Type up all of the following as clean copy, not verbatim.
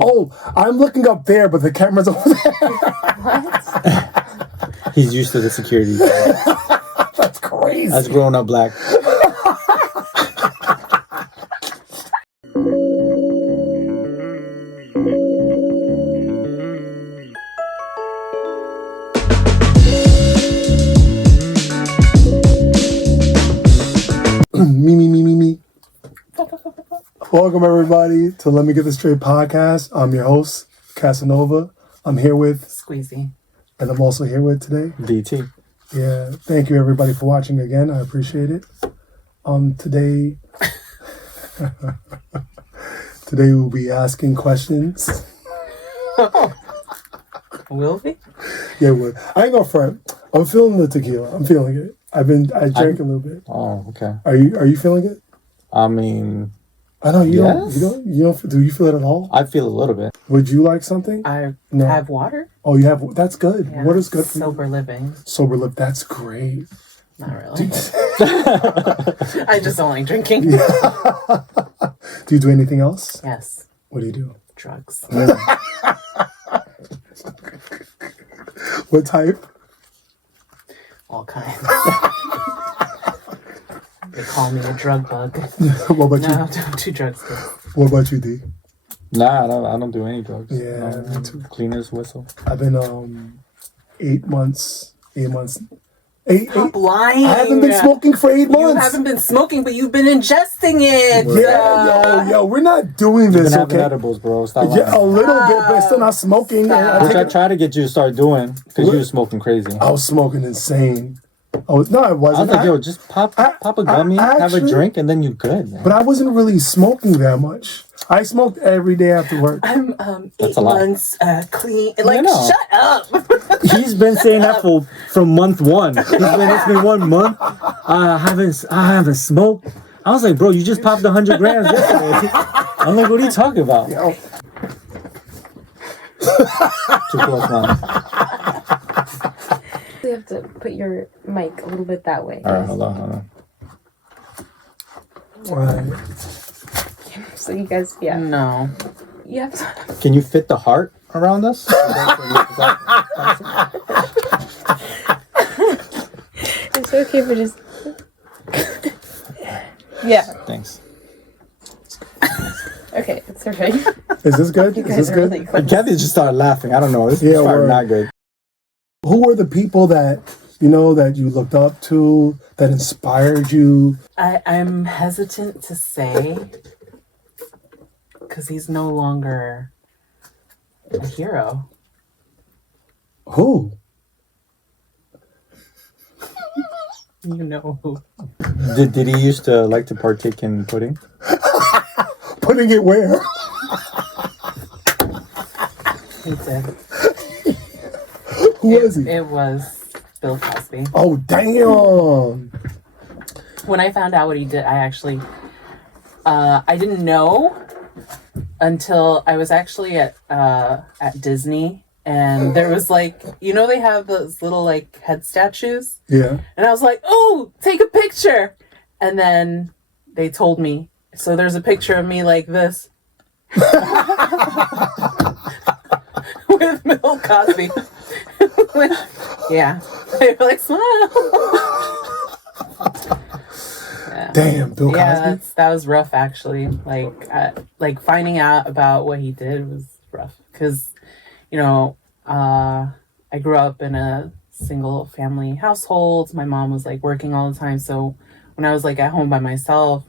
Oh, I'm looking up there, but the camera's over there. What? He's used to the security. That's crazy. That's grown up black. Me. Welcome, everybody, to Let Me Get This Straight podcast. I'm your host, Casanova. I'm here with Squeezy. And I'm also here with today, DT. Yeah, thank you, everybody, for watching again. I appreciate it. Today we'll be asking questions. Will we? Yeah, I ain't gonna front. I'm feeling the tequila. I'm feeling it. I drank a little bit. Oh, okay. Are you feeling it? I mean, I know you yes. don't. Do you feel it at all? I feel a little bit. Would you like something? I No. have water. Oh, you have. That's good. Yeah, What is good for sober you? living. Sober living. That's great. Not really. I just don't like drinking. Do you do anything else? Yes. What do you do? Drugs. What type? All kinds. They call me a drug bug. What about No, you? don't do drugs. What about you, D? Nah, I don't do any drugs. Yeah, No, me too. Clean as whistle. I've been 8 months. 8 months. Stop lying. I haven't been smoking for 8 months. You haven't been smoking, but you've been ingesting it. Yeah, yo, we're not doing this, You've been having okay? edibles, bro. Stop lying. Yeah, a little bit, but still not smoking. Which I tried to get you to start doing because you were smoking crazy. I was smoking insane. I wasn't. I was like, yo, just pop a gummy, have a drink, and then you're good, man. But I wasn't really smoking that much. I smoked every day after work. I'm That's 8 a lot. months clean. Like, know. shut up. He's been saying that from month one. It's been 1 month. I haven't smoked. I was like, bro, you just popped 100 grams yesterday. I'm like, what are you talking about? Yo. Too close now. You have to put your mic a little bit that way. All right, hold on. Right. So you guys, yeah. No. You have to. Can you fit the heart around us? It's okay for just. Yeah. Thanks. Okay, it's okay. Is this good? You Is guys this are good? really close. Kathy just started laughing. I don't know. This is probably not good. Who were the people that that you looked up to, that inspired you? I'm hesitant to say because he's no longer a hero. Who? You know who. Did he used to like to partake in pudding? Putting it where? He did. Who was he? It was Bill Cosby. Oh, damn. When I found out what he did, I actually, I didn't know until I was actually at Disney, and there was like, they have those little like head statues. Yeah. And I was like, oh, take a picture. And then they told me, so there's a picture of me like this. With Bill Cosby. Yeah. They were like, smile. Yeah. Damn, Bill Cosby. Yeah, that was rough, actually. Like finding out about what he did was rough. Because, I grew up in a single family household. My mom was like working all the time. So when I was like at home by myself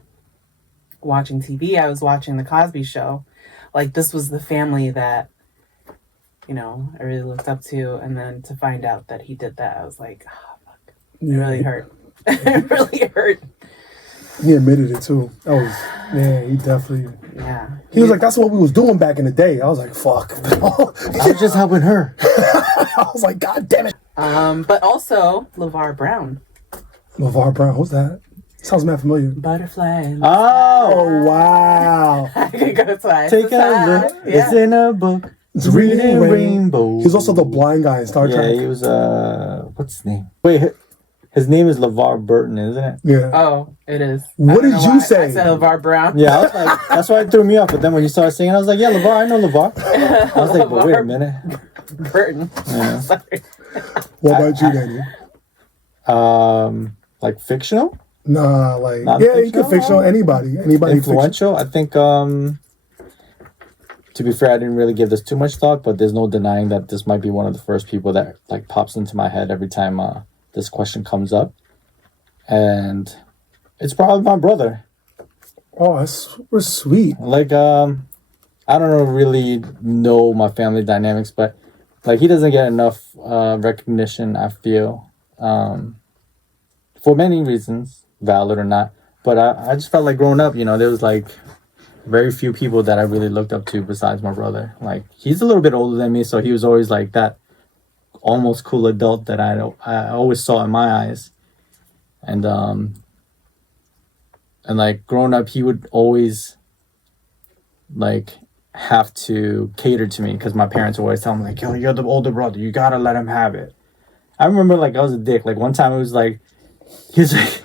watching TV, I was watching the Cosby Show. Like, this was the family that, I really looked up to. And then to find out that he did that, I was like, oh, fuck. It really hurt. It really hurt. He admitted it too. He definitely. Yeah. He was like, that's what we was doing back in the day. I was like, fuck. I was just helping her. I was like, God damn it. But also LeVar Brown. LeVar Brown, who's that? Sounds mad familiar. Butterfly. Oh, wow. I could go twice. Take a look. Yeah. It's in a book. It's Reading Rainbow. Rainbow. He was also the blind guy in Star Trek. Yeah, he was, what's his name? Wait, His name is LeVar Burton, isn't it? Yeah. Oh, it is. What did you I say? said LeVar Brown. Yeah, I was like, that's why it threw me off. But then when you started singing, I was like, yeah, LeVar, I know LeVar. I was like, but wait a minute. Burton. Yeah. Sorry. What about you, Daniel? Like fictional, Nah, like Not yeah, you can fictional? fictional anybody. influential. I think. To be fair, I didn't really give this too much thought, but there's no denying that this might be one of the first people that like pops into my head every time this question comes up, and it's probably my brother. Oh, that's super sweet. Like, I don't really know my family dynamics, but like he doesn't get enough recognition, I feel, for many reasons, valid or not. But I just felt like growing up, there was like very few people that I really looked up to besides my brother. Like he's a little bit older than me, so he was always like that almost cool adult that I always saw in my eyes. And like growing up, he would always like have to cater to me because my parents would always tell him like, yo, you're the older brother, you gotta let him have it. I remember like I was a dick. Like one time it was like he's like,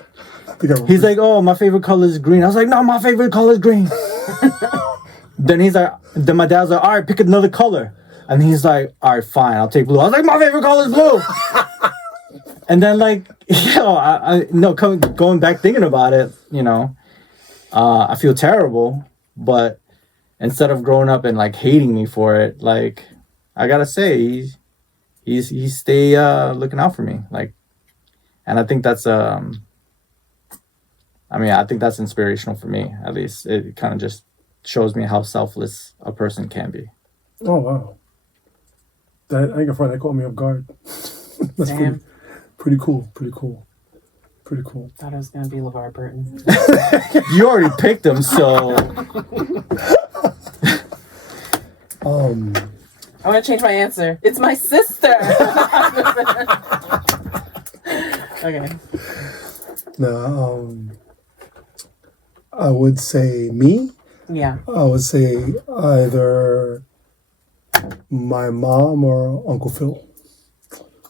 oh, my favorite color is green. I was like, no, my favorite color is green. Then my dad's like, all right, pick another color. And he's like, all right, fine, I'll take blue. I was like, my favorite color is blue. And then like, going back thinking about it, I feel terrible. But instead of growing up and like hating me for it, like I gotta say, he stay looking out for me. Like, and I think that's I think that's inspirational for me. At least it kind of just shows me how selfless a person can be. Oh wow, I ain't gonna find that caught me off guard. That's pretty cool. Thought it was gonna be LeVar Burton. You already picked him, so. I want to change my answer. It's my sister. Okay. No, I would say me. Yeah. I would say either my mom or Uncle Phil.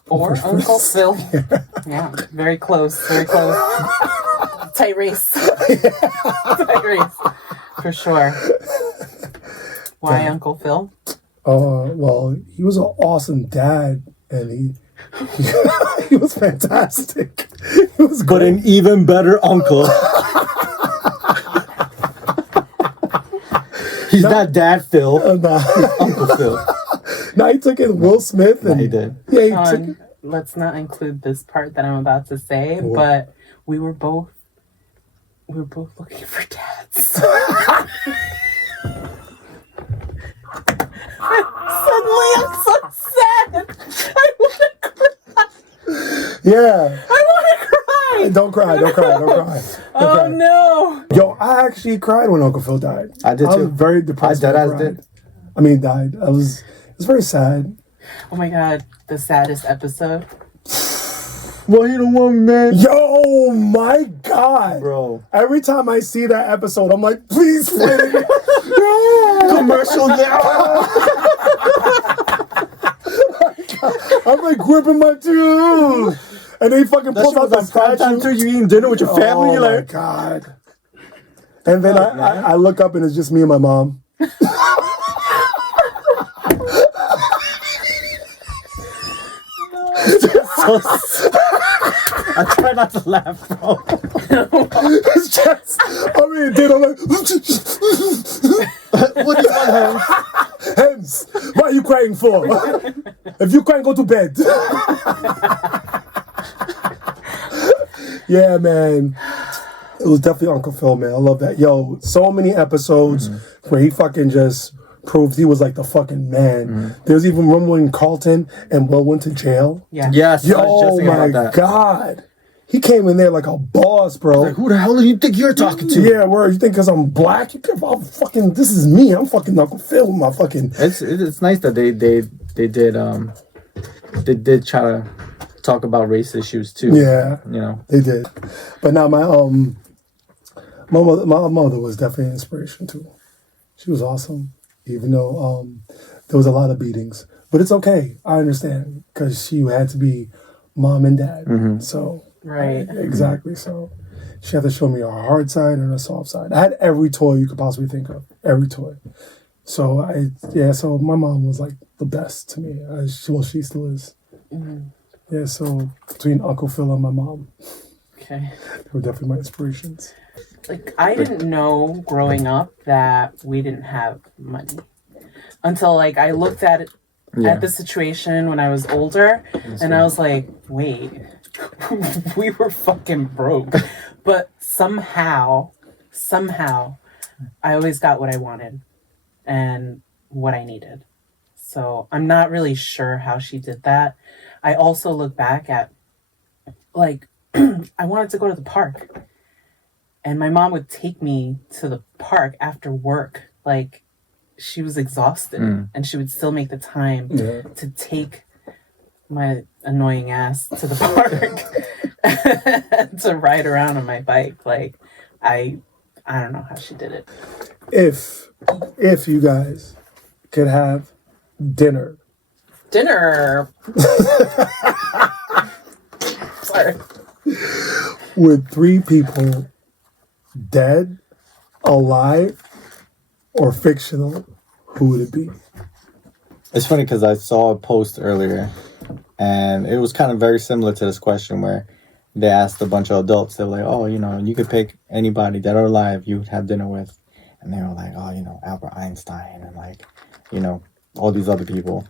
Or Uncle Phil. Yeah. Very close. Very close. Tight race. Tight race. For sure. Why Uncle Phil? Well, he was an awesome dad, and he was fantastic. He was But great. an even better uncle. He's not Dad Phil. Nah. He's Uncle Phil. Now he took in Will Smith, and He did. yeah, he took. Let's not include this part that I'm about to say, What? but we were both looking for dads. Suddenly I'm so sad. I want to cry. Yeah. I want to cry. Don't cry. Oh no. Yo, I actually cried when Uncle Phil died. I did I too. was very depressed. I when he deadass cried. did. I mean, he died. It was very sad. Oh my god, the saddest episode. Well, you don't want man. Yo, my God. Bro. Every time I see that episode, I'm like, please play it again. No. Commercial now. I'm like gripping my tooth. And they fucking pull out the statue. too. You eating dinner with your family. Oh You're my like, God. And then I look up and it's just me and my mom. I try not to laugh, bro. It's just, I'm like, What do you want, Hems, what are you crying for? If you crying, go to bed. Yeah, man. It was definitely Uncle Phil, man. I love that. Yo, so many episodes where he fucking just proved he was like the fucking man. There's even one when Carlton and Will went to jail. Yeah. Yes. I was Yo, just thinking my about that. God. He came in there like a boss, bro. Like, who the hell do you think you're talking to? Yeah, where you think because I'm black? You can, I'm fucking. This is me. I'm fucking Uncle Phil with my fucking. It's nice that they did try to talk about race issues too. Yeah, You know. they did. But now my mother was definitely an inspiration too. She was awesome, even though there was a lot of beatings. But it's okay. I understand because she had to be mom and dad. So Right. Exactly. So she had to show me a hard side and a soft side. I had every toy you could possibly think of. Every toy. So so my mom was like the best to me. She still is. Mm-hmm. Yeah, so between Uncle Phil and my mom, Okay. they were definitely my inspirations. Like, I didn't know growing up that we didn't have money until, like, I looked at it, at the situation when I was older, and I was like, wait, we were fucking broke. But somehow, I always got what I wanted and what I needed. So I'm not really sure how she did that. I also look back at, like, I wanted to go to the park. And my mom would take me to the park after work. Like, she was exhausted. And she would still make the time to take my annoying ass to the park to ride around on my bike. Like, I don't know how she did it. If you guys could have dinner. Sorry. With 3 people, dead, alive, or fictional, who would it be? It's funny because I saw a post earlier, and it was kind of very similar to this question where they asked a bunch of adults. They were like, "Oh, you could pick anybody dead or alive you would have dinner with," and they were like, "Oh, Albert Einstein and like, all these other people."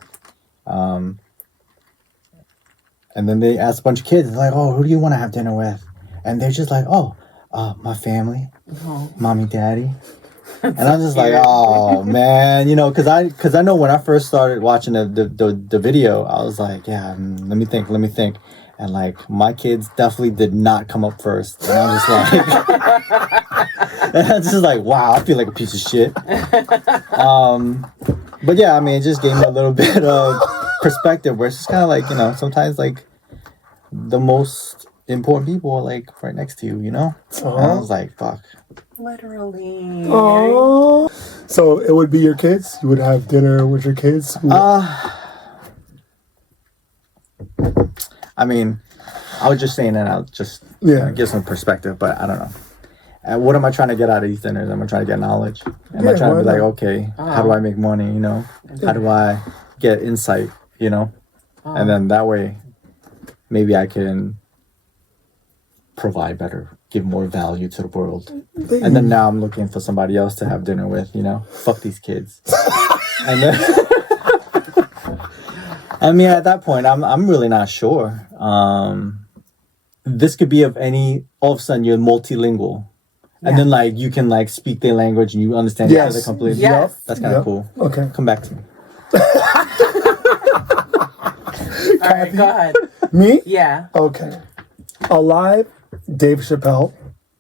And then they asked a bunch of kids, like, "Oh, who do you want to have dinner with?" And they're just like, "Oh, my family, mommy, daddy." And I'm just like, oh man, because I know when I first started watching the video, I was like, yeah, let me think, and like my kids definitely did not come up first, and I'm just like, wow, I feel like a piece of shit. But yeah, I mean, it just gave me a little bit of perspective where it's just kind of like, sometimes like the most important people are like right next to you, And I was like, fuck. Literally. Aww. So it would be your kids? You would have dinner with your kids? I mean, I was just saying that I'll just give some perspective, but I don't know. And what am I trying to get out of these dinners? Am I trying to get knowledge? Am I trying to be like, okay, how do I make money? How do I get insight? And then that way, maybe I can provide better, give more value to the world. And then now I'm looking for somebody else to have dinner with, fuck these kids. And then I mean, at that point, I'm really not sure. This could be of all of a sudden you're multilingual. And then like you can like speak their language and you understand each other completely. Yes. That's kind of cool. Okay. Come back to me. All right, go ahead. Me? Yeah. Okay. Alive, Dave Chappelle.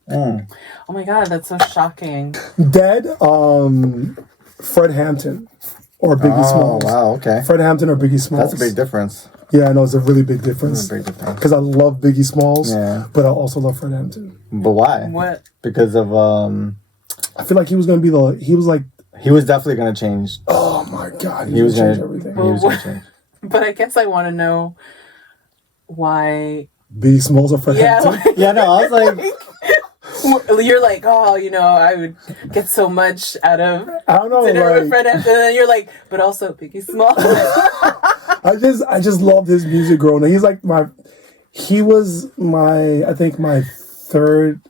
Oh my God, that's so shocking. Dead, Fred Hampton or Biggie Smalls. Oh, wow, okay. Fred Hampton or Biggie Smalls. That's a big difference. Yeah, I know, it's a really big difference. Because I love Biggie Smalls, but I also love Fred Hampton. But why? What? Because of I feel like he was gonna be he was definitely gonna change. Oh my God, he was gonna change everything. He was gonna change. But I guess I want to know why. Biggie Smalls or Fred Hampton? Like, yeah, no, I was like. You're like, oh, I would get so much out of I don't know, dinner with Fred Hampton, and then you're like, but also Biggie Smalls. I just loved his music growing up. He was my third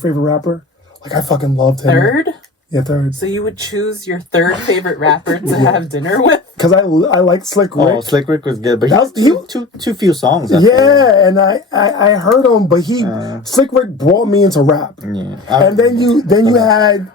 favorite rapper. Like I fucking loved him. Third? Yeah, third. So you would choose your third favorite rapper to have dinner with? Because I like Slick Rick. Oh, Slick Rick was good, but he too few songs. Yeah, and I heard him, but Slick Rick brought me into rap. Yeah, and then you had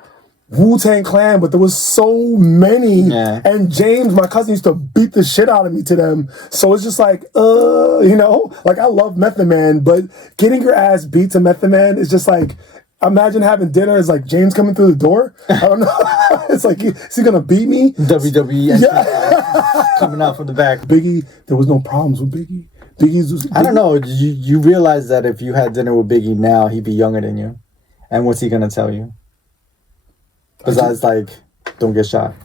Wu-Tang Clan, but there was so many. Yeah. And James, my cousin, used to beat the shit out of me to them. So it's just like, like I love Method Man, but getting your ass beat to Method Man is just like, imagine having dinner. It's like James coming through the door. I don't know. It's like, is he going to beat me? WWE coming out from the back. Biggie, there was no problems with Biggie. I don't know. You realize that if you had dinner with Biggie now, he'd be younger than you. And what's he going to tell you? Besides, like, don't get shot.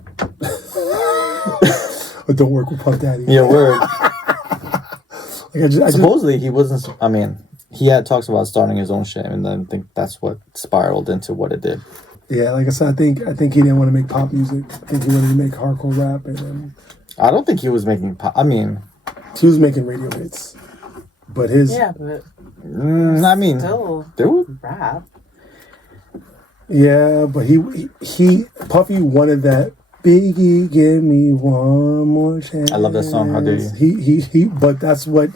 Or don't work with Puff Daddy. Yeah, word. Like I just Supposedly he wasn't. I mean, he had talks about starting his own shit, and then I think that's what spiraled into what it did. yeah, like I said, I think he didn't want to make pop music. I think he wanted to make hardcore rap, and then I don't think he was making pop. I mean, he was making radio hits. But his Yeah, but I mean, still there were rap. yeah, but he Puffy wanted that Biggie, give me one more chance. I love that song. How dare you? He but that's what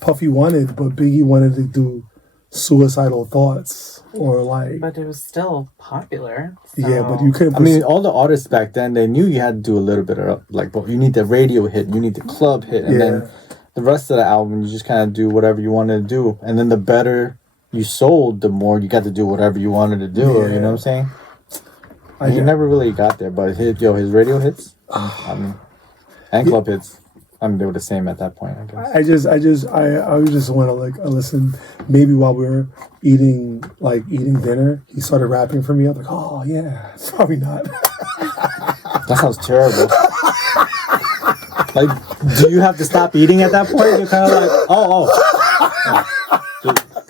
Puffy wanted, but Biggie wanted to do suicidal thoughts or like But it was still popular. yeah, so- but you couldn't. I mean, all the artists back then, they knew you had to do a little bit of like, but you need the radio hit, you need the club hit, and Yeah. then the rest of the album, you just kind of do whatever you wanted to do, and then the better you sold, the more you got to do whatever you wanted to do. Yeah. You know what I'm saying? I He never really got there, but his radio hits, I mean, and club hits. I mean, they were the same at that point, I guess. I just want to like listen. Maybe while we were eating dinner, he started rapping for me. I was like, oh yeah, probably not. That sounds terrible. Like, do you have to stop eating at that point? You're kind of like,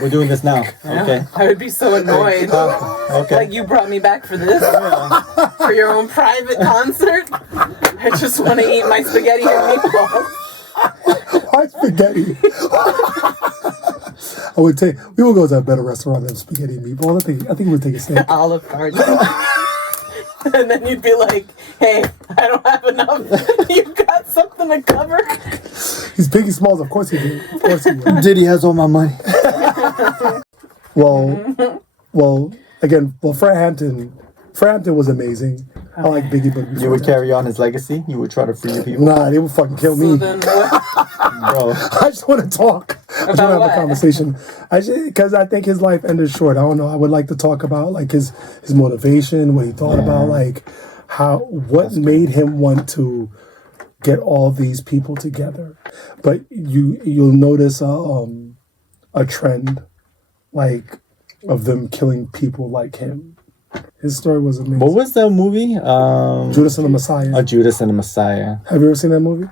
we're doing this now. Yeah, Okay. I would be so annoyed. Okay. Like, you brought me back for this? For your own private concert? I just want to eat my spaghetti and meatballs. Why spaghetti? I would take. We would go to a better restaurant than spaghetti and meatball. I think we'd take a steak. Olive Garden. And then you'd be like, hey, I don't have enough. You got something to cover? He's Biggie Smalls. Of course he did. Of course he would. Diddy has all my money. Well, again, Fred Hampton was amazing. I like Biggie, but You would carry on his legacy? You would try to free the people? Nah, they would fucking kill So me. then what? Bro. I just want to talk. I just want to have what? a conversation. Because I think his life ended short. I don't know. I would like to talk about like his motivation, what he thought about, like what made him want to get all these people together. But you'll notice a trend like of them killing people like him. His story was amazing. What was that movie? Judas and the Messiah. Judas and the Messiah. Have you ever seen that movie?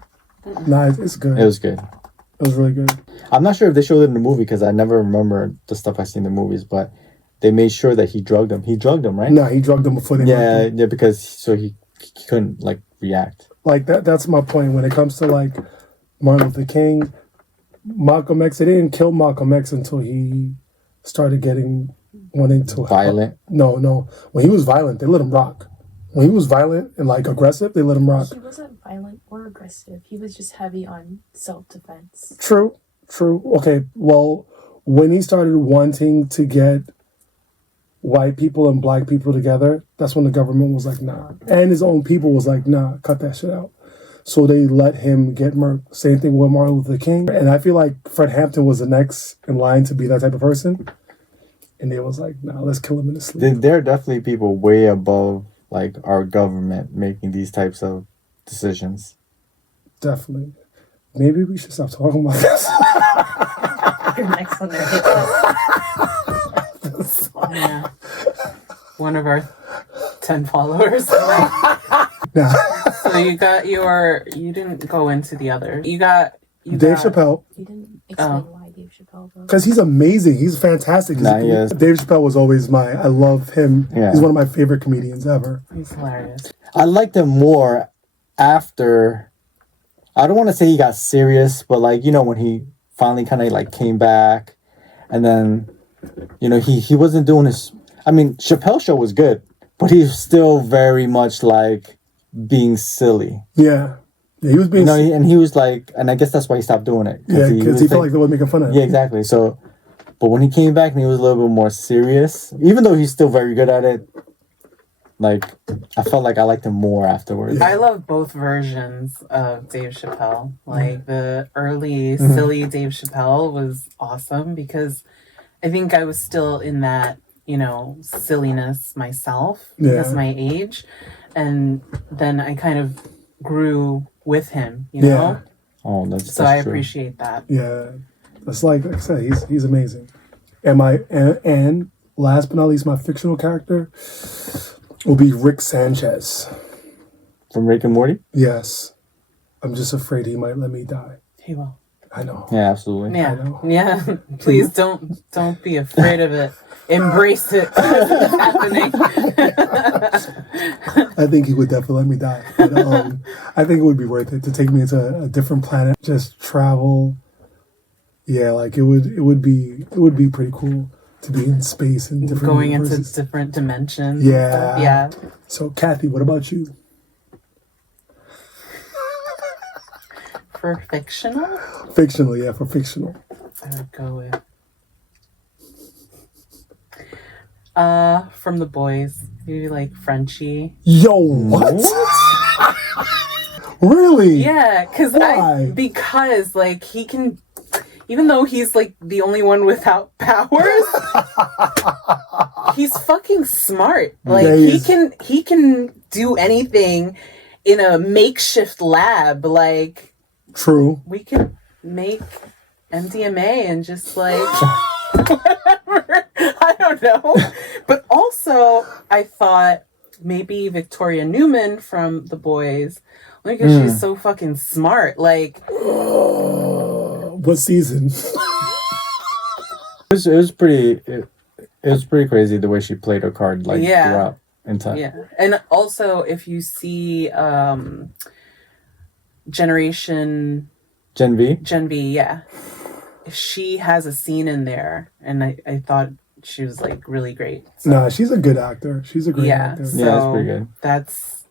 Nah, it's good. It was good. It was really good. I'm not sure if they showed it in the movie because I never remember the stuff I see in the movies, but they made sure that he drugged him. He drugged him, right? Nah, he drugged them before they murdered him. Yeah, because so he couldn't like react. Like that's my point when it comes to like Martin Luther King, Malcolm X. They didn't kill Malcolm X until he started wanting to Violent. No. When he was violent, they let him rock. When he was violent and like aggressive, they let him rock. He wasn't violent or aggressive. He was just heavy on self-defense. True. Okay, well, when he started wanting to get white people and black people together, that's when the government was like, nah. And his own people was like, nah, cut that shit out. So they let him get murked. Same thing with Martin Luther King. And I feel like Fred Hampton was the next in line to be that type of person. And they was like, nah, let's kill him in his sleep. There are definitely people way above like our government making these types of decisions. Definitely. Maybe we should stop talking about this. You're next on their hit list. Yeah. One of our 10 followers. Nah. So you didn't go into the other. You Dave Chappelle, You didn't explain why Dave Chappelle, though. because he's amazing. He's fantastic. Nah, he is. Dave Chappelle was always I love him. Yeah. He's one of my favorite comedians ever. He's hilarious. I liked him more after. I don't want to say he got serious, but like when he finally kind of like came back, and then he wasn't doing his. I mean, Chappelle's show was good, but he was still very much like being silly. Yeah. He was being... and he was like, and I guess that's why he stopped doing it. Yeah, because he felt like they were making fun of him. Yeah, exactly. So, but when he came back and he was a little bit more serious, even though he's still very good at it, like, I felt like I liked him more afterwards. I love both versions of Dave Chappelle. Like, the early, silly Dave Chappelle was awesome because I think I was still in that, silliness myself because of my age. And then I kind of grew with him, you know? Oh, that's So I true. appreciate that. Yeah. It's like I said, he's amazing. And last but not least, my fictional character will be Rick Sanchez. From Rick and Morty? Yes. I'm just afraid he might let me die. He will. I know. Yeah, absolutely. Yeah, I know. yeah. Please don't be afraid of it. Embrace it. It's happening. I think he would definitely let me die. But, I think it would be worth it to take me to a different planet, just travel. Yeah, like it would be pretty cool to be in space and different Going universes. into different dimensions. Yeah. Yeah. So, Kathy, what about you? For fictional, Fictional, yeah, for fictional. I would go with from The Boys, maybe like Frenchie. Yo, what? Really? Yeah, Why? because like he can, even though he's like the only one without powers, he's fucking smart. Like Yeah, he can do anything in a makeshift lab. Like True. we could make MDMA and just like whatever. I don't know. But also I thought maybe Victoria Newman from The Boys, because she's so fucking smart. Like What season? It was pretty. It was pretty crazy the way she played her card, like throughout in time. yeah. And also if you see Generation Gen V. Gen V, yeah. She has a scene in there, and I thought she was like really great. So, Nah, she's a good actor. She's a great actor. so Yeah, that's pretty good. That's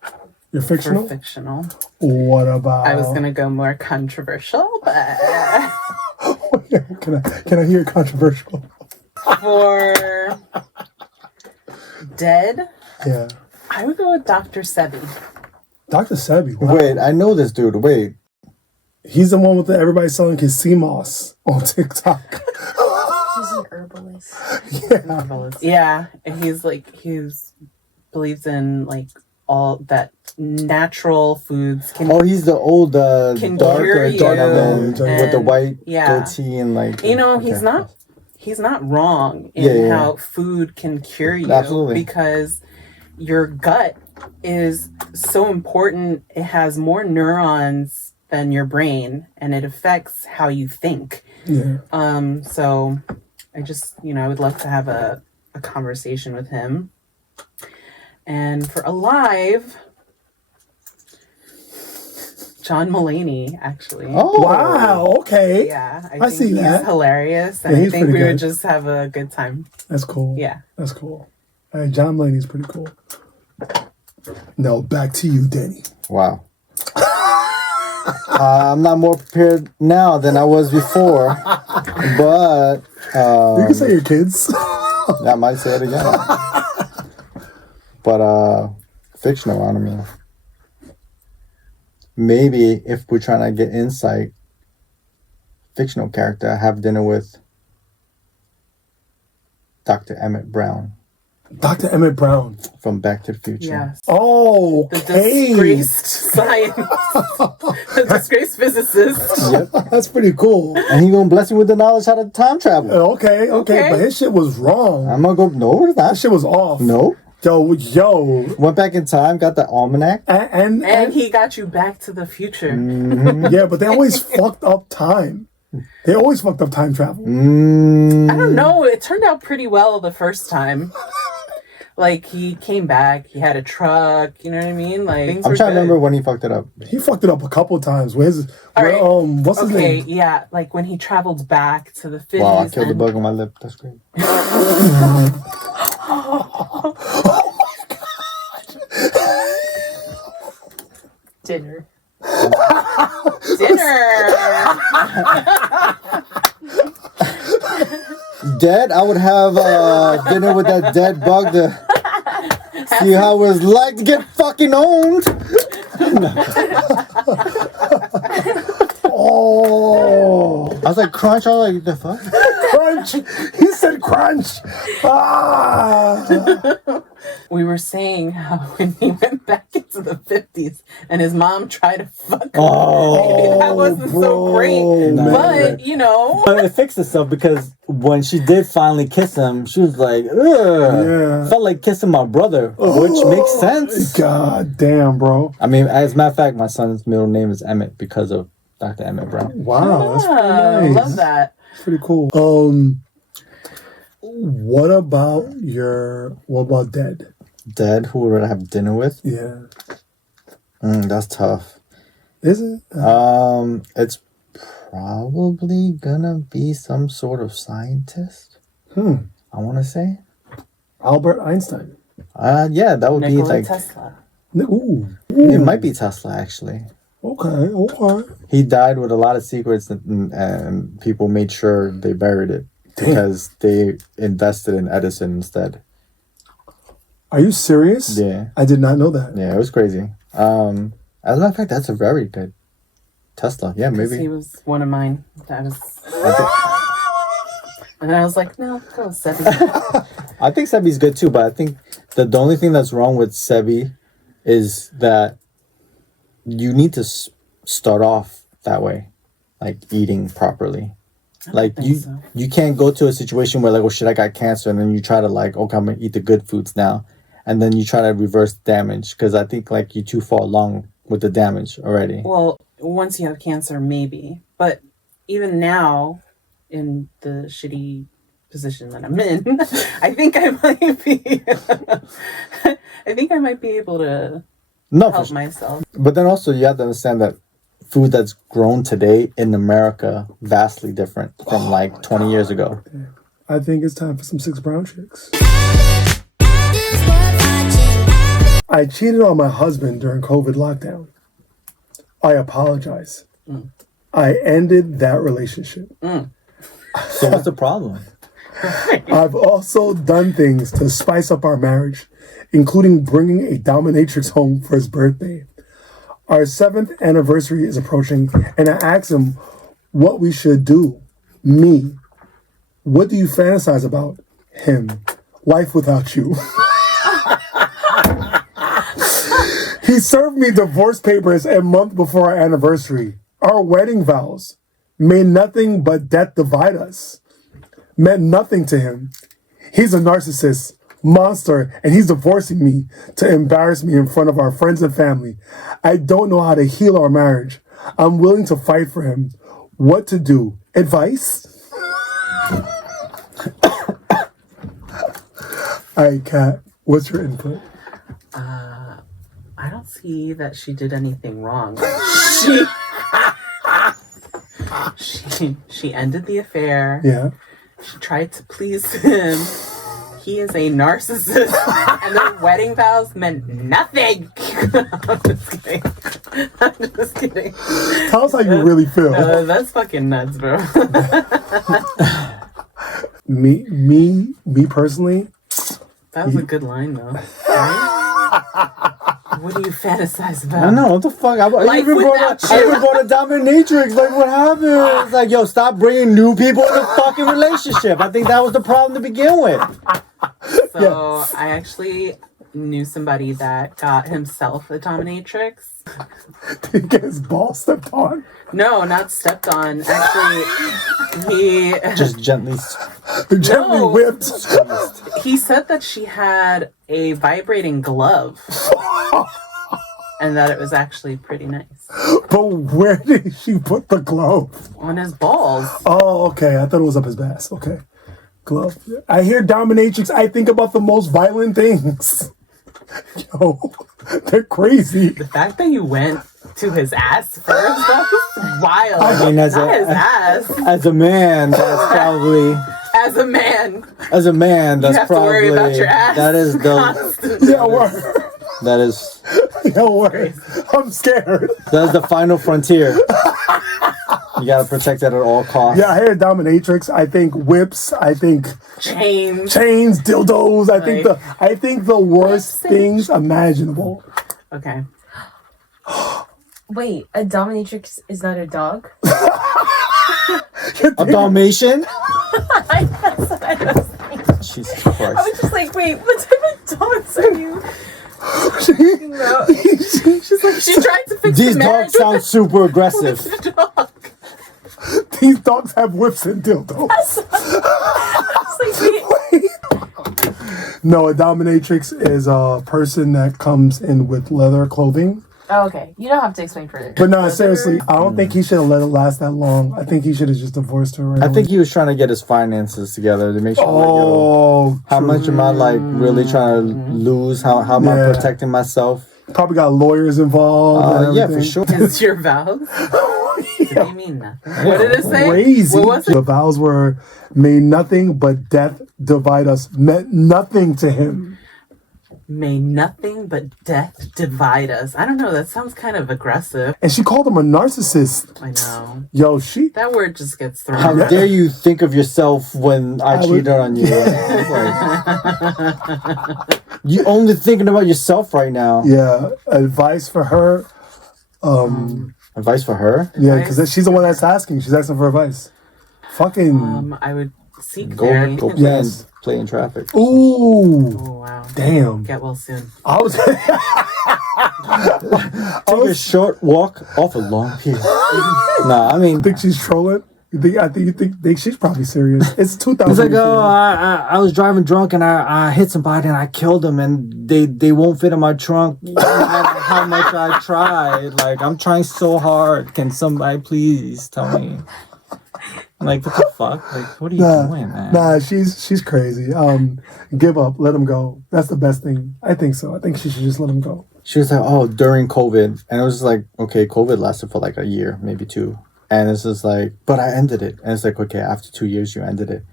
You're fictional? for fictional. What about... I was gonna go more controversial, but Can I hear controversial? for dead, Yeah. I would go with Dr. Sebi. Dr. Sebi. Wow. Wait, I know this dude. Wait, He's the one with everybody selling his sea moss on TikTok. He's an herbalist. Yeah. Yeah, and he's believes in like all that natural foods can. oh, he's the old Can darker cure you gentleman with the and- white yeah. goatee and like. You know, okay. he's not wrong in Yeah. how food can cure you. Absolutely. Because your gut is so important. It has more neurons than your brain, and it affects how you think. Yeah. So I just, I would love to have a conversation with him. And for alive, John Mulaney, actually. Oh Wow. Okay. Yeah, I I think see he's that. hilarious, and Yeah, I he's think pretty we would good. just have a good time. That's cool. Yeah. That's cool. All right, John Mulaney's pretty cool. No, back to you, Danny. Wow. I'm not more prepared now than I was before, but You can say your kids. I might say it again. But fictional, I mean, maybe if we're trying to get insight, fictional character, have dinner with Dr. Emmett Brown Dr. Emmett Brown. from Back to the Future. Yes. Oh, The okay. disgraced science, the disgraced physicist. Yep. That's pretty cool. And he gonna bless you with the knowledge how to time travel. Okay. Okay. But his shit was wrong. I'm gonna go. No, it's That not. shit was off. No. Yo. Went back in time, got the almanac. And he got you Back to the Future. Yeah, but they always fucked up time. They always fucked up time travel. I don't know. It turned out pretty well the first time. Like, he came back, he had a truck, you know what I mean? Like, things I'm were trying to good. remember when he fucked it up. He fucked it up a couple times. What's right. his Okay, name? yeah, like when he traveled back to the 50s. Wow, I killed a and- bug on my lip. That's great. Dinner. Dinner! Dead, I would have dinner with that dead bug to see how it was like to get fucking owned. Oh, I was like, crunch. I was like, the fuck? crunch. He said crunch. Ah. We were saying how when he went back into the 50s and his mom tried to fuck him, that wasn't so great. man. But, you know, But it fixed itself because when she did finally kiss him, she was like, ugh. Yeah. Felt like kissing my brother, which makes sense. God damn, bro. I mean, as a matter of fact, my son's middle name is Emmett because of Dr. Emmett Brown. Wow, that's pretty I nice. love that. It's pretty cool. What about dead? Dead, who would I have dinner with? Yeah. That's tough. Is it? It's probably gonna be some sort of scientist. I want to say Albert Einstein. Yeah, that would Nikola be like Tesla. Ooh. it might be Tesla actually. Okay. He died with a lot of secrets, and people made sure they buried it because they invested in Edison instead. Are you serious? Yeah, I did not know that. yeah, it was crazy. As a matter of fact, that's a very good Tesla. Yeah, maybe. He was one of mine. And I was like, no, go with Sebi. I think Sebi's good too, but I think the only thing that's wrong with Sebi is that you need to start off that way, like eating properly. Like you can't go to a situation where like, oh shit, I got cancer, and then you try to like, okay, I'm gonna eat the good foods now, and then you try to reverse damage, because I think like you're too far along with the damage already. Well, once you have cancer, maybe. But even now, in the shitty position that I'm in, I think I might be. I think I might be able to help myself. But then also you have to understand that food that's grown today in America vastly different from like 20 years ago. I think it's time for some 6 brown chicks. I cheated on my husband during COVID lockdown. I apologize. I ended that relationship. So what's the problem? I've also done things to spice up our marriage, including bringing a dominatrix home for his birthday. Our 7th anniversary is approaching, and I asked him what we should do. Me. What do you fantasize about? Him. Life without you. He served me divorce papers a month before our anniversary. Our wedding vows. May nothing but death divide us. Meant nothing to him. He's a narcissist, monster, and he's divorcing me to embarrass me in front of our friends and family. I don't know how to heal our marriage. I'm willing to fight for him. What to do? Advice? All right, Kat, what's your input? I don't see that she did anything wrong. She ended the affair. Yeah. She tried to please him. He is a narcissist, and their wedding vows meant nothing. I'm just kidding. I'm just kidding. Tell us how you really feel. That's fucking nuts, bro. Me personally. That was a good line, though. Right? What do you fantasize about? I don't know, what the fuck? I even brought a dominatrix. Like, what happened? It's like, yo, stop bringing new people in the fucking relationship. I think that was the problem to begin with. So, I actually knew somebody that got himself a dominatrix. Did he get his ball stepped on? No, not stepped on. Actually, he... Just gently whipped. He said that she had a vibrating glove. And that it was actually pretty nice. But where did she put the glove? On his balls. Oh, okay. I thought it was up his ass. Okay. Glove. I hear dominatrix. I think about the most violent things. Yo, they're crazy. The fact that you went to his ass first, that was wild. I mean, his ass. As a man, that's probably... As a man, that's you have probably... to worry about your ass. That is the... Yeah, word. That is... Yo, word. I'm scared. That is the final frontier. You gotta protect that at all costs. Yeah, I hear dominatrix. I think whips. I think chains, dildos. I think the worst things imaginable. Okay. Wait, a dominatrix is not a dog? A Dalmatian? That's what I was thinking. Jesus Christ. I was just like, wait, what type of dogs are you talking about? She's like, she tried to fix These the marriage dogs sound super aggressive. with the dog. These dogs have whips and dildos. I was like, wait. No, a dominatrix is a person that comes in with leather clothing Oh, okay. You don't have to explain further. But no, seriously, I don't think he should have let it last that long. I think he should have just divorced her. Right I think away. he was trying to get his finances together to make sure. Like, Oh, how much am I like really trying to lose? How am I Yeah. protecting myself? probably got lawyers involved. And Yeah, for everything. sure. Is your vows? Did they mean nothing? What did it say? Crazy. What was it? The vows were may nothing but death divide us. Meant nothing to him. May nothing but death divide us. I don't know. That sounds kind of aggressive. And she called him a narcissist. I know. Yo, she. That word just gets thrown How around. dare you think of yourself when I cheated on you? You only thinking about yourself right now. Yeah, advice for her. Advice for her? Yeah, because she's the one that's asking. She's asking for advice. Fucking. I would seek Go therapy. play, Yes. play in traffic. Ooh. Oh, wow. Damn. Get well soon. I was. Take a short walk off a long pier. Nah, I mean, think she's trolling. I think you think she's probably serious. It's 2000. it's like, oh, I was driving drunk and I hit somebody and I killed them and they won't fit in my trunk. No matter how much I tried, like I'm trying so hard. Can somebody please tell me? Like, what the fuck? Like, what are you doing, man? Nah, she's crazy. Give up, let him go. That's the best thing. I think so. I think she should just let him go. She was like, oh, during COVID, and it was just like, okay, COVID lasted for like a year, maybe 2. And it's just like, but I ended it. And it's like, okay, after 2 years, you ended it.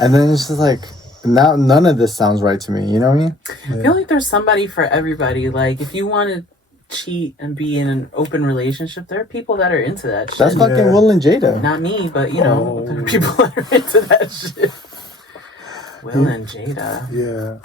And then it's just like, now none of this sounds right to me. You know what I mean? I feel like there's somebody for everybody. Like, if you want to cheat and be in an open relationship, there are people that are into that shit. That's fucking Will and Jada. Not me, but you know, there are people that are into that shit. Will and Jada. Yeah.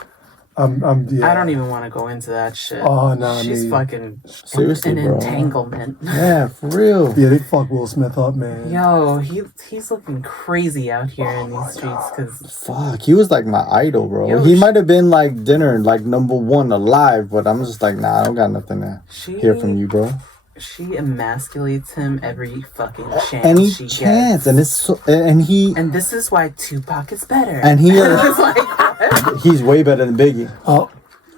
Yeah. I don't even want to go into that shit. Oh, no, She's me. fucking Seriously, an bro. entanglement. Yeah, for real. Yeah, they fucked Will Smith up, man. Yo, he's looking crazy out here in these streets because Fuck, he was like my idol, bro. Yo, He might have been like dinner, like #1 alive, but I'm just like, nah, I don't got nothing to hear from you, bro. she emasculates him every fucking chance Any she chance, gets. and it's so, and he And this is why Tupac is better. and he It's like, what? he's way better than Biggie. Oh,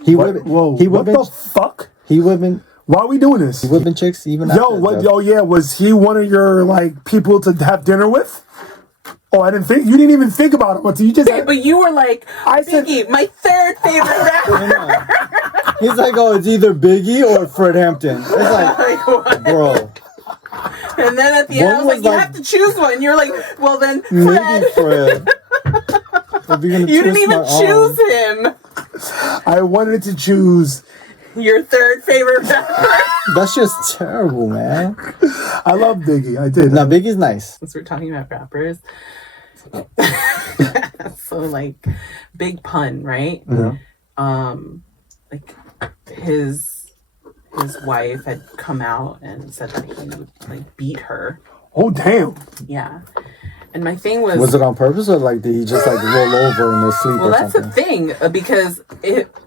He what? would Whoa. he What would the fuck? he would been Why are we doing this? chicks even Yo, after what? death. Yo, yeah. Was he one of your like people to have dinner with? Oh, I didn't think you didn't even think about it until you just. But you were like, I said- Biggie, my third favorite rapper. He's like, oh, it's either Biggie or Fred Hampton. It's like, Like, what? bro, And then at the end, One I was was like, you like- have to choose one. You're like, well then, maybe Fred. Fred. If you're gonna You didn't twist even my arm. choose him. I wanted to choose. Your third favorite rapper. That's just terrible, man. I love Biggie. I did. Now Biggie's nice. Since we're talking about rappers. So like, big pun, right? Yeah. Like his wife had come out and said that he would like beat her. Oh damn. Yeah. And my thing was, Was it on purpose or like did he just like roll over in his sleep well, or that's the something? thing, because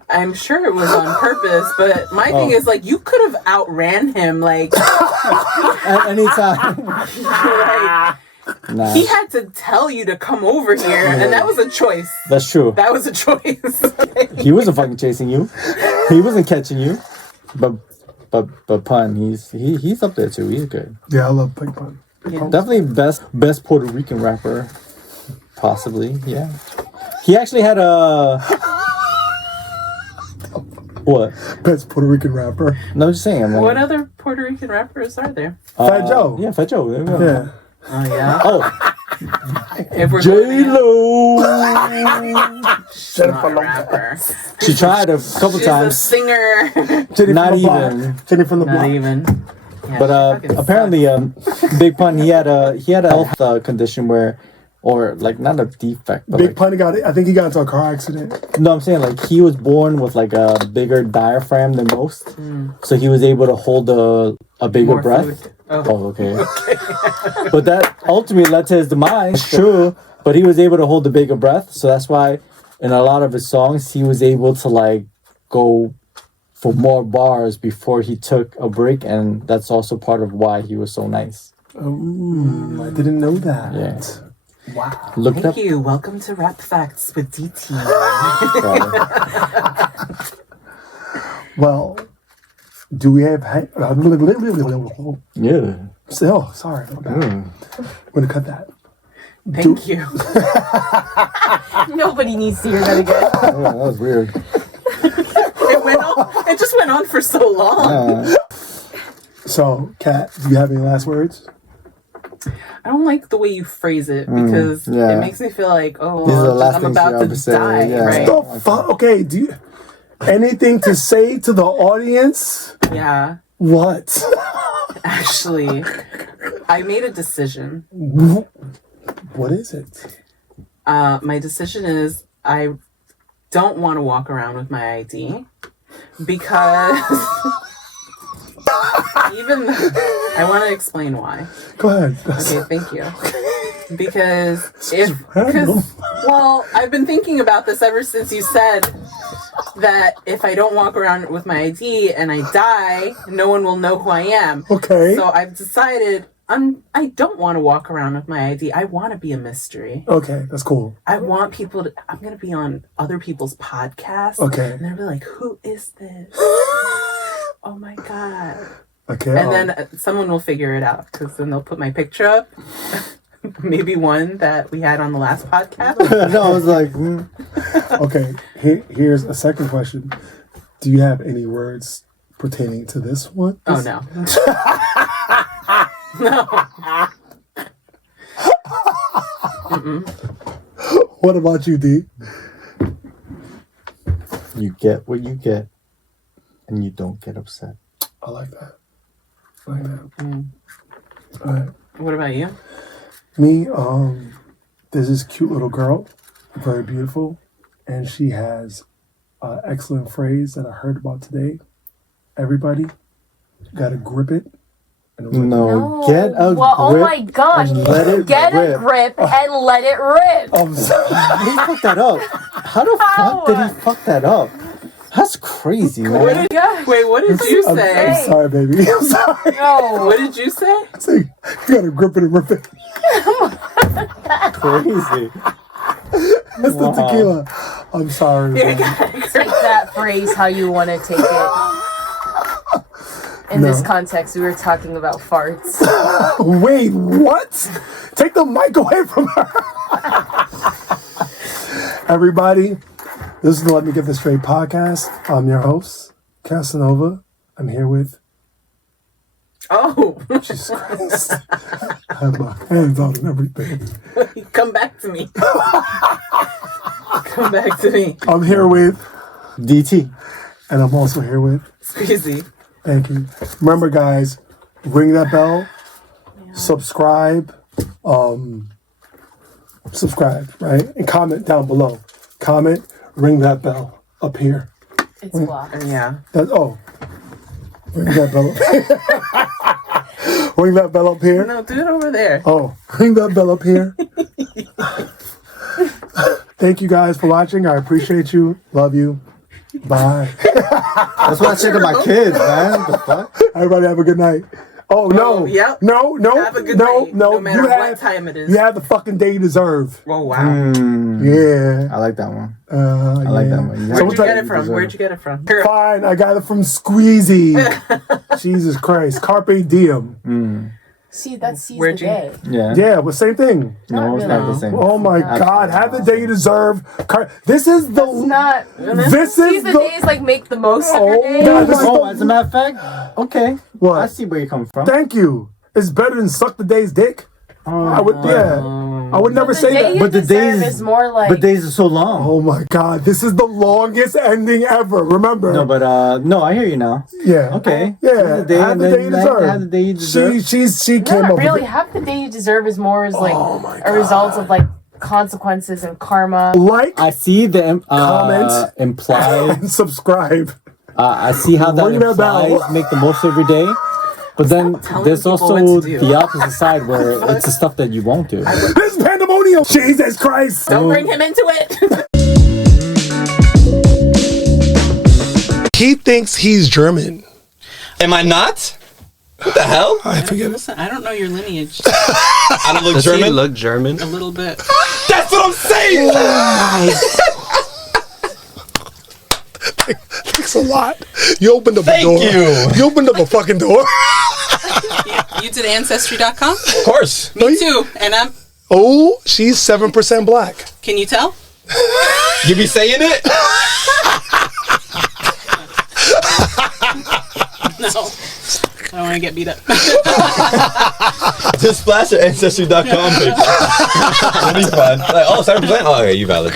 I'm sure it was on purpose, but my thing is like, you could have outran him, like, At any time. like Nah, he had to tell you to come over here, and that was a choice. that's true. That was a choice. He wasn't fucking chasing you. He wasn't catching you. But Pun, he's up there too. He's good. Yeah, I love Big Pun. Yeah. Definitely best Puerto Rican rapper, possibly. Yeah. He actually had a what? Best Puerto Rican rapper. No, I'm just saying. Like, What other Puerto Rican rappers are there? Fat Joe. Yeah, Fat Joe. There we go. Yeah. Oh yeah. Oh, If we're J going Lo. she's not a rapper. She tried a couple She's a times. singer. Jenny Not from the block. even. Jenny from the Not block. even. Yeah, But she fucking apparently, sucks. Big Pun, he had a health condition where, or like not a defect, but Big like, Pun got it. I think he got into a car accident. no, I'm saying like he was born with like a bigger diaphragm than most, so he was able to hold a bigger More breath. food. Oh. Oh, okay. But that ultimately led to his demise. True, but he was able to hold a bigger breath, so that's why in a lot of his songs he was able to like go for more bars before he took a break, and that's also part of why he was so nice. I didn't know that. Yeah. Wow. Look it Thank up. you. Welcome to Rap Facts with DT. Well, Do we have... Yeah. Oh, sorry. I'm going to cut that. Thank you. Nobody needs to hear that again. Oh, that was weird. It just went on for so long. So, Kat, do you have any last words? I don't like the way you phrase it because it makes me feel like, I'm about to die. Yeah. Right? The fuck? Okay, do you... Anything to say to the audience? Yeah. What? Actually, I made a decision. What is it? My decision is I don't want to walk around with my ID because I want to explain why. Go ahead. Okay, thank you. Because I've been thinking about this ever since you said that if I don't walk around with my ID and I die, no one will know who I am. Okay. So I've decided I don't want to walk around with my ID. I want to be a mystery. Okay, that's cool. I want people to... I'm going to be on other people's podcasts. Okay. And they'll be like, who is this? Oh my God. Okay. And then someone will figure it out because then they'll put my picture up. Maybe one that we had on the last podcast. No, I was like... Okay, here's a second question. Do you have any words pertaining to this one? Oh, no. No. What about you, D? You get what you get, and you don't get upset. I like that. I like that. Mm. All right. What about you? Me, there's this cute little girl, very beautiful, and she has an excellent phrase that I heard about today. Everybody gotta grip it. And rip No. Get a grip. Oh my gosh. and let it Get rip. a grip and let it rip. I'm sorry. He fucked that up. How the fuck did he fuck that up? That's crazy, man. Wait, what did you I'm say? sorry, baby. I'm sorry. No. What did you say? Say, you gotta grip it and rip it. Crazy. That's the tequila. I'm sorry. man. Take that phrase how you want to take it. In this context, we were talking about farts. Wait, what? Take the mic away from her. Everybody, this is the Let Me Get This Straight podcast. I'm your host, Casanova. I'm here with... Oh. Jesus Christ. I have my hands on and everything. Come back to me. Come back to me. I'm here with... DT. And I'm also here with... Squeezy. Thank you. Remember, guys, ring that bell. Subscribe. Subscribe, right? And comment down below. Comment, ring that bell up here. It's blocked. Yeah. Ring that bell up here. Ring that bell up here. No, do it over there. Oh, ring that bell up here. Thank you guys for watching. I appreciate you. Love you. Bye. That's what I say to my kids, man. What the fuck? Everybody have a good night. Oh, no. Yep. No. Have a good night, no matter what time it is. You have the fucking day you deserve. Oh, wow. Yeah. I like that one. I like that one. Where'd you get it from? Where'd you get it from? Fine, I got it from Squeezy. Jesus Christ. Carpe diem. See, that sees Where'd the you- day. Yeah. Yeah, well, same thing. No, it's not the same. Oh my God. Have the day you deserve. This is the... It's not. This Seize is the the... days like make the most of your day. God, this is Oh, the- as a matter of fact, okay. What? I see where you come from. Thank you. It's better than suck the day's dick. I would, I would never The say day that. you But the deserve days- is more like. But days are so long. Oh my God, this is the longest ending ever. Remember? No, but no, I hear you now. Yeah. Okay. Yeah. The day Have and the then day you deserve. Have the day you deserve. She came Not up really. with it. Half the day you deserve is more as like my a result of like consequences and karma. Like I see the Comment. implied. and subscribe. I see how that Ring that bell. implies make the most of every day. But then telling there's people also what to do. the opposite side where it's the stuff that you won't do. This pandemonium. Jesus Christ. Don't bring him into it. He thinks he's German. Am I not? What the hell? I forget it. Listen, I don't know your lineage. I don't look Does German. he look German? A little bit. That's what I'm saying. Thanks That's a lot. You opened up a Thank door. you. You opened up a fucking door. You did Ancestry.com? Of course. Me too. And Oh, she's 7% black. can you tell? You be saying it? No. I don't want to get beat up. Just splash your Ancestry.com picture. That'll be fun. Like, oh, 7%? Oh, okay, you valid.